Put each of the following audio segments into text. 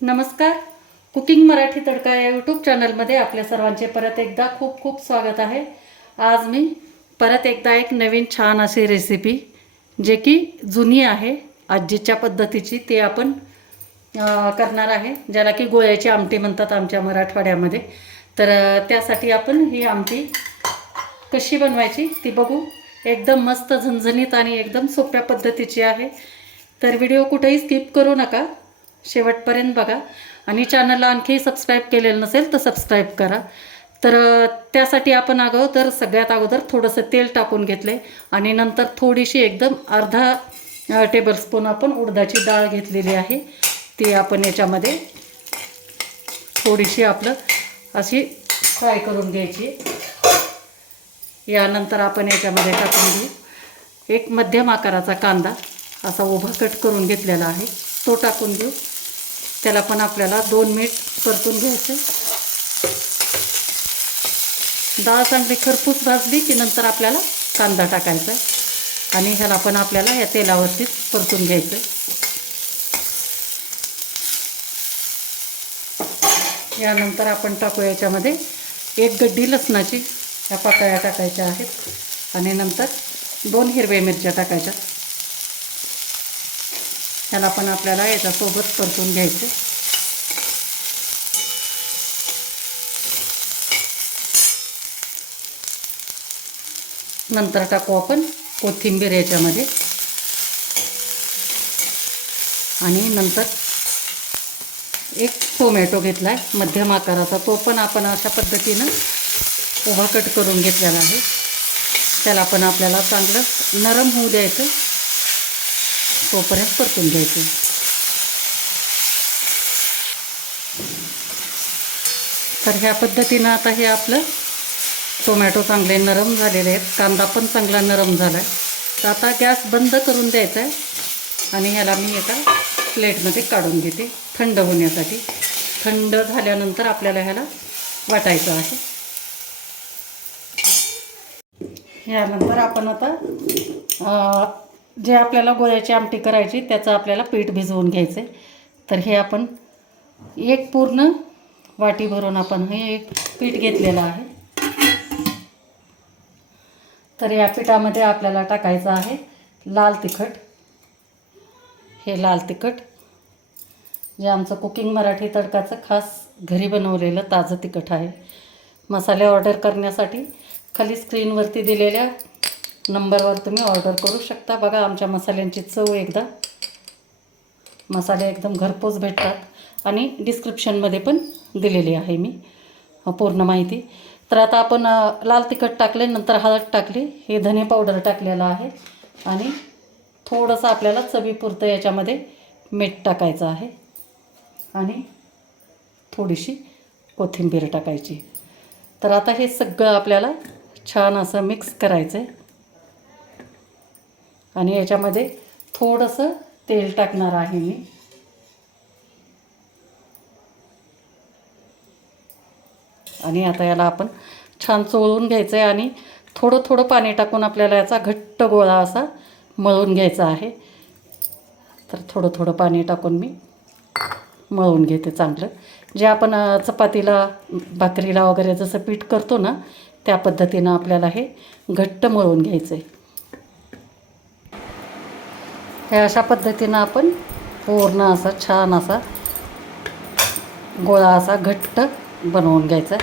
नमस्कार. कुकिंग मराठी तडका या यूट्यूब चॅनलमध्ये आपल्या सर्वांचे परत एकदा खूप खूप स्वागत आहे. आज मी परत एकदा एक नवीन छान अशी रेसिपी जे की जुनी आहे आजीच्या पद्धतीची ते आपण करणार आहे, ज्याला की गोळ्याची आमटी म्हणतात आमच्या मराठवाड्यामध्ये. तर त्यासाठी आपण ही आमटी कशी बनवायची ती बघू. एकदम मस्त झणझणीत आणि एकदम सोप्या पद्धतीची आहे. तर व्हिडिओ कुठेही स्किप करू नका, शेवटपर्यंत बघा. आणि चॅनलला आणखी सबस्क्राईब केलेलं नसेल तर सबस्क्राईब करा. तर त्यासाठी आपण सगळ्यात अगोदर थोडंसं तेल टाकून घेतले आणि नंतर थोडीशी एकदम अर्धा टेबलस्पून आपण उडदाची डाळ घेतलेली आहे. ती आपण याच्यामध्ये थोडीशी अशी फ्राय करून घ्यायची. यानंतर आपण याच्यामध्ये टाकून घेऊ एक मध्यम आकाराचा कांदा, असा उभा कट करून घेतलेला आहे, तो टाकून घेऊ. त्याला पण आपल्याला 2 मिनिट परतून घ्यायचं. डाळ चांगली खरपूस भाजली की नंतर आपल्याला कांदा टाकायचा आणि ह्याला पण आपल्याला या तेलावरतीच परतून घ्यायचं. यानंतर आपण टाकू याच्यामध्ये 1 गड्डी लसणाची ह्या पाकळ्या टाकायच्या आहेत आणि नंतर 2 हिरव्या मिरच्या टाकायच्या. ह्याला पण आपल्याला याच्यासोबत परतून घ्यायचं. नंतर टाकू आपण कोथिंबीर याच्यामध्ये आणि नंतर 1 टोमॅटो घेतला आहे मध्यम आकाराचा, तो पण आपण अशा पद्धतीनं उभा कट करून घेतलेला आहे. त्याला पण आपल्याला चांगलं नरम होऊ द्यायचं, तोपर्यंत परतून घ्यायचं. तर ह्या पद्धतीनं आता हे आपलं टोमॅटो चांगले नरम झालेले आहेत, कांदा पण चांगला नरम झाला आहे. तर आता गॅस बंद करून द्यायचा आहे आणि ह्याला मी एका प्लेटमध्ये काढून घेते थंड होण्यासाठी. थंड झाल्यानंतर आपल्याला ह्याला वाटायचं आहे. यानंतर आपण आता जे आपल्याला गोळ्याची आमटी करायची त्याचं आपल्याला पीठ भिजवून घ्यायचं आहे. तर हे आपण 1 पूर्ण वाटी भरून आपण हे एक पीठ घेतलेलं आहे. तर या पिठामध्ये आपल्याला टाकायचं आहे लाल तिखट. हे लाल तिखट जे आमचं कुकिंग मराठी तडकाचं खास घरी बनवलेलं ताजं तिखट आहे. मसाले ऑर्डर करण्यासाठी खाली स्क्रीनवरती दिलेल्या नंबरवर तुम्ही ऑर्डर करू शकता. बघा आमच्या मसाल्यांची चव एकदा. मसाले एकदम घरपोच भेटतात आणि डिस्क्रिप्शनमध्ये पण दिलेली आहे मी पूर्ण माहिती. तर आता आपण लाल तिखट टाकले, नंतर हळद टाकली, हे धने पावडर टाकलेलं आहे आणि थोडंसं आपल्याला चवीपुरतं याच्यामध्ये मीठ टाकायचं आहे आणि थोडीशी कोथिंबीर टाकायची. तर आता हे सगळं आपल्याला छान असं मिक्स करायचं आहे आणि याच्यामध्ये थोडंसं तेल टाकणार आहे मी. आणि आता याला आपण छान चोळून घ्यायचं आहे आणि थोडं थोडं पाणी टाकून आपल्याला याचा घट्ट गोळा असा मळून घ्यायचा आहे. तर थोडं थोडं पाणी टाकून मी मळून घेते चांगलं. जे आपण चपातीला भाकरीला वगैरे जसं पीठ करतो ना, त्या पद्धतीनं आपल्याला हे घट्ट मळून घ्यायचं आहे. हे अशा पद्धतीनं आपण पूर्ण असा छान असा गोळा असा घट्ट बनवून घ्यायचा.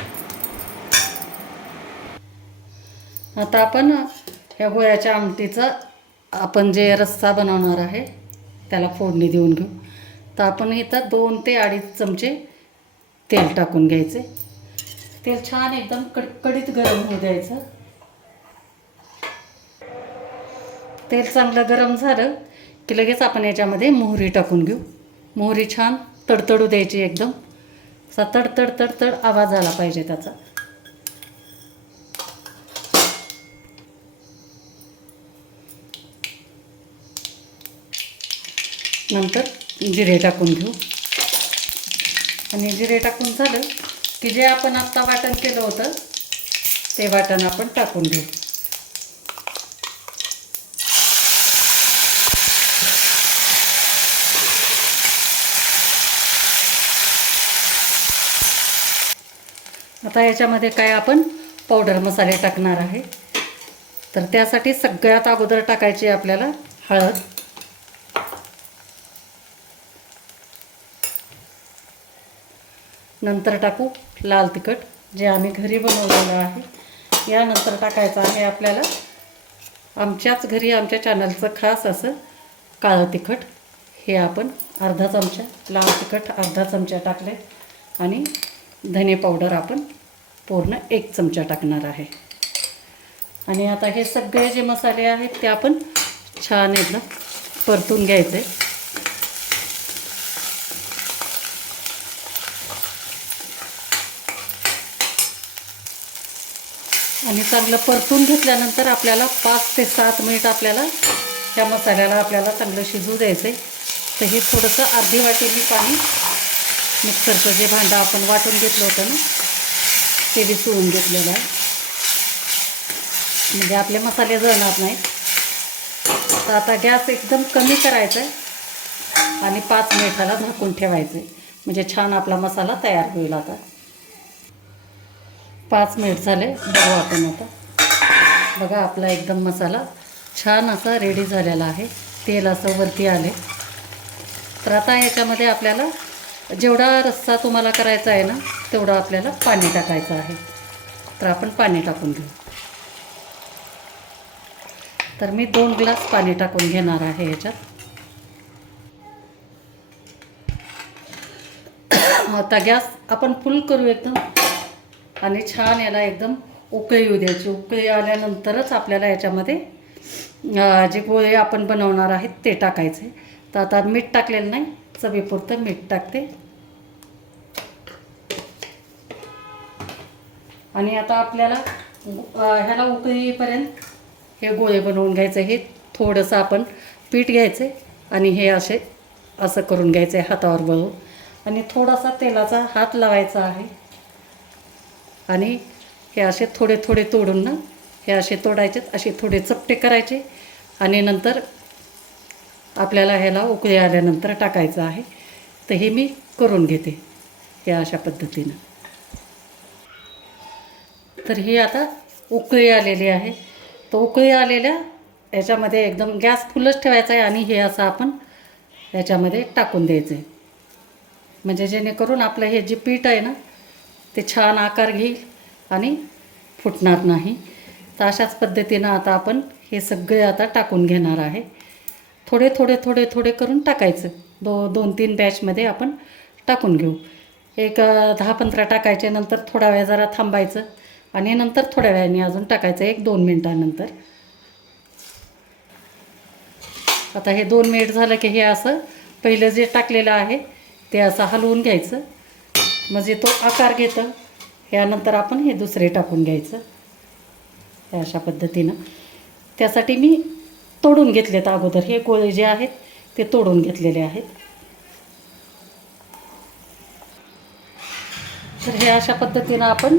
आता आपण ह्या गोळ्याच्या आमटीचा आपण जे रस्सा बनवणार आहे त्याला फोडणी देऊन घेऊ. तर आपण इथं 2 ते 2.5 चमचे तेल टाकून घ्यायचे. तेल छान एकदम कडकडीत गरम होऊ द्यायचं. तेल चांगलं गरम झालं की लगेच आपण याच्यामध्ये मोहरी टाकून घेऊ. मोहरी छान तडतडू द्यायची, एकदम असा तडतड तडतड आवाज आला पाहिजे त्याचा. नंतर जिरे टाकून घेऊ आणि जिरे टाकून झालं की जे आपण आत्ता वाटण केलं होतं ते वाटण आपण टाकून घेऊ. आता याच्यामध्ये काय आपण पावडर मसाले टाकणार आहे. तर त्यासाठी सगळ्यात अगोदर टाकायची आपल्याला हळद, नंतर टाकू लाल तिखट जे आम्ही घरी बनवलेलं आहे. यानंतर टाकायचं आहे आपल्याला आमच्याच घरी आमच्या चॅनलचं खास असं काळं तिखट. हे आपण अर्धा चमचा, लाल तिखट अर्धा चमचा टाकले आणि धने पावडर आपण पूर्ण 1 चमचा टाकणार आहे. आणि आता हे सगळे जे मसाले आहेत ते आपण छान एकदम परतून घ्यायचे. आणि चांगलं परतून घेतल्यानंतर आपल्याला 5 ते 7 मिनिट आपल्याला या मसाल्याला आपल्याला चांगलं शिजू द्यायचं आहे. तर हे थोडंसं अर्धी वाटी मी पाणी मिक्सरचं जे भांडं आपण वाटून घेतलं होतं ना ते विसळून घेतलेलं आहे, म्हणजे आपले मसाले जळणार नाही. तर आता गॅस एकदम कमी करायचा आहे आणि 5 मिनिटाला झाकून ठेवायचं आहे, म्हणजे छान आपला मसाला तयार होईल. आता 5 मिनिट झाले, बघू आपण. आता बघा आपला एकदम मसाला छान असा रेडी झालेला आहे. तेल असं वरती आले. तर आता याच्यामध्ये आपल्याला जेवढा रस्सा तुम्हाला करायचा आहे ना तेवढं आपल्याला पाणी टाकायचं आहे. तर आपण पाणी टाकून घेऊ. तर मी 2 ग्लास पाणी टाकून घेणार आहे याच्यात. आता गॅस आपण फुल करू एकदम आणि छान याला एकदम उकळी येऊ द्यायची. उकळी आल्यानंतरच आपल्याला याच्यामध्ये जे गोळे आपण बनवणार आहेत ते टाकायचे. तर आता मीठ टाकलेलं नाही, चवीपुरतं मीठ टाकते. आणि आता आपल्याला ह्याला उकळीपर्यंत हे गोळे बनवून घ्यायचं. हे थोडंसं आपण पीठ घ्यायचं आणि हे असं करून घ्यायचं आहे हातावर वळून आणि थोडासा तेलाचा हात लावायचा आहे. आणि हे असे थोडे थोडे तोडून ना हे असे तोडायचे, असे थोडे चपटे करायचे आणि नंतर आपल्याला ह्याला उकळी आल्यानंतर टाकायचं आहे. तर हे मी करून घेते हे अशा पद्धतीनं. तर ही आता उकळी आलेली आहे. तर उकळी आलेल्या याच्यामध्ये एकदम गॅस फुलच ठेवायचा आहे आणि हे असं आपण याच्यामध्ये टाकून द्यायचं आहे, म्हणजे जेणेकरून आपलं हे जे पीठ आहे ना ते छान आकार घेईल आणि फुटणार नाही. तर अशाच पद्धतीनं आता आपण हे सगळे आता टाकून घेणार आहे. थोडे थोडे थोडे थोडे करून टाकायचं. 2-3 बॅचमध्ये आपण टाकून घेऊ. एक 10-15 टाकायचे, नंतर थोडा वेळ जरा थांबायचं आणि नंतर थोड्या वेळाने अजून टाकायचं 1-2 मिनटानंतर. आता हे 2 मिनिट झालं की हे असं पहिलं जे टाकलेलं आहे ते असं हलवून घ्यायचं, म्हणजे तो आकार घेतं. यानंतर आपण हे दुसरे टाकून घ्यायचं हे अशा पद्धतीनं. त्यासाठी मी तोडून घेतलेत अगोदर हे गोळे जे आहेत ते तोडून घेतलेले आहेत. तर हे अशा पद्धतीनं आपण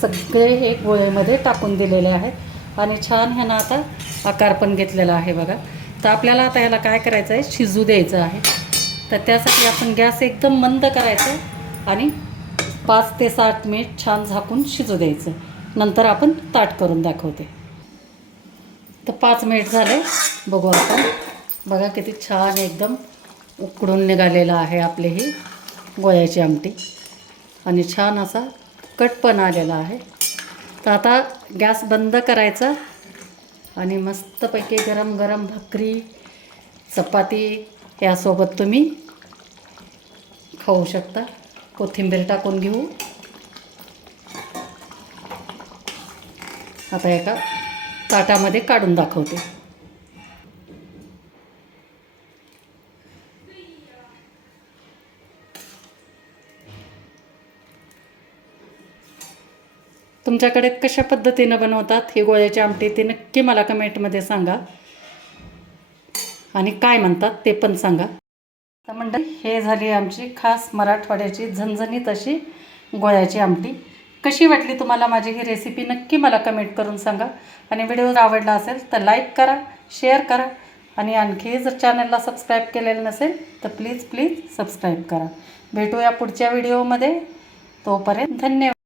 सगळे हे गोळेमध्ये टाकून दिलेले आहेत आणि छान ह्यानं आता आकार पण घेतलेला आहे बघा. तर आपल्याला आता ह्याला काय करायचं आहे, शिजू द्यायचं आहे. तर त्यासाठी आपण गॅस एकदम मंद करायचं आणि 5 ते 7 मिनिट छान झाकून शिजू द्यायचं. नंतर आपण ताट करून दाखवते. तर 5 मिनिट झाले, बघू आपण. बघा किती छान एकदम उकडून निघालेलं आहे आपले ही गोळ्याची आमटी आणि छान असा कट पण आलेला आहे. तर आता गॅस बंद करायचा आणि मस्तपैकी गरम गरम भाकरी चपाती यासोबत तुम्ही खाऊ शकता. कोथिंबीर टाकून घेऊ. आता एका ताटामध्ये काढून दाखवते. तुमच्याकडे कशा पद्धतीनं बनवतात ही गोळ्याची आमटी ते नक्की मला कमेंटमध्ये सांगा आणि काय म्हणतात ते पण सांगा. तर मंडळी, हे झाली आमची खास मराठवाड्याची झणझणीत अशी गोळ्याची आमटी. कशी वाटली तुम्हाला माझी ही रेसिपी नक्की मला कमेंट करून सांगा. आणि व्हिडिओ आवडला असेल तर लाईक करा, शेअर करा आणि आणखी जर चॅनलला सबस्क्राईब केलेलं नसेल तर प्लीज सबस्क्राईब करा. भेटूया पुढच्या व्हिडिओमध्ये. तोपर्यंत धन्यवाद.